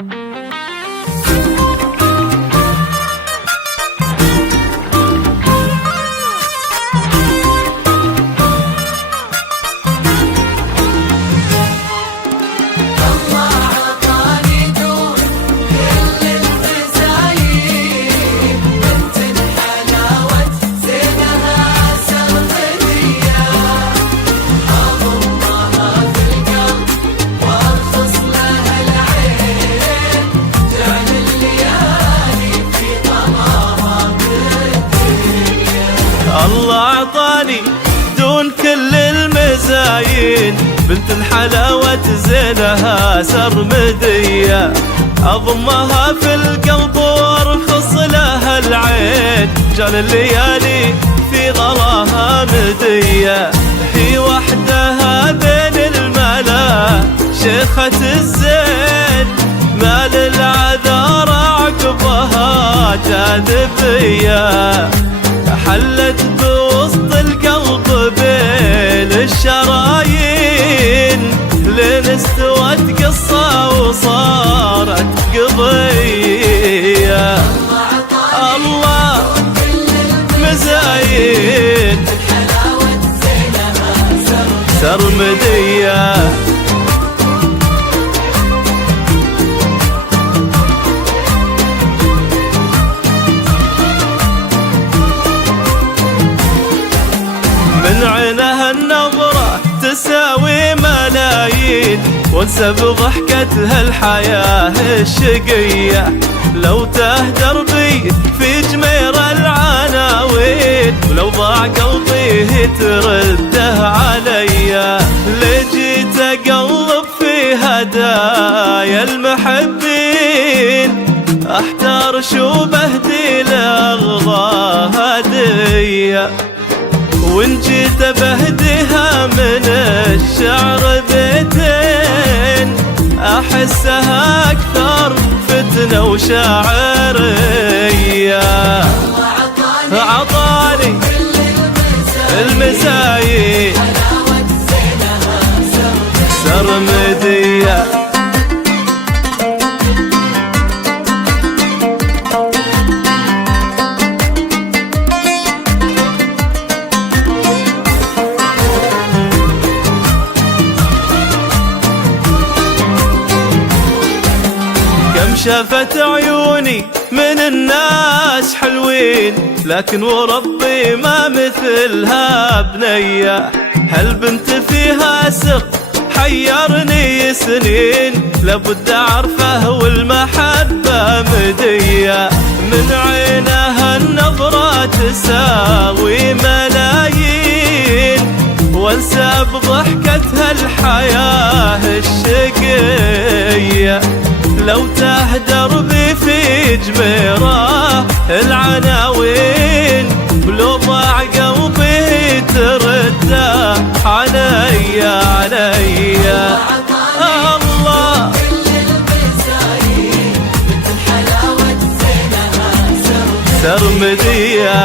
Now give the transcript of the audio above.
الله عطاني دون كل المزايين، بنت الحلاوة زينها سرمدية، أضمها في القلب وارخص لها العين، جال الليالي في غلاها مدية، هي وحدها بين الملا شيخة الزين، مال العذار عقبها جاذبية، حلت بوسط القلب بين الشرايين، لين استوت قصة وصارت قضية. الله مزايين سرمدية، من عينها النظرة تساوي ملايين، وانسى بضحكتها الحياة الشقية، لو تهدر بي في جمير العناوين، ولو ضاع قلبي ترده عليا، لجيت اقلب في هدايا المحبين، احتار شو بهدي لاغضى هدية، وإن جيت بهديها من الشعر بيتين، أحسها أكثر فتنة وشاعرية، عطاني المزايين سرمدية. شافت عيوني من الناس حلوين، لكن وربي ما مثلها بنية، هالبنت فيها سر حيرني سنين، لابد اعرفه والمحبة مدية، من عينها النظرة تساوي ملايين، وانسى بضحكتها الحياة الشقية، لو تهدر بي في جميره العناوين، ولو ضاع قلبي ترده عليا عليا. الله سرمدية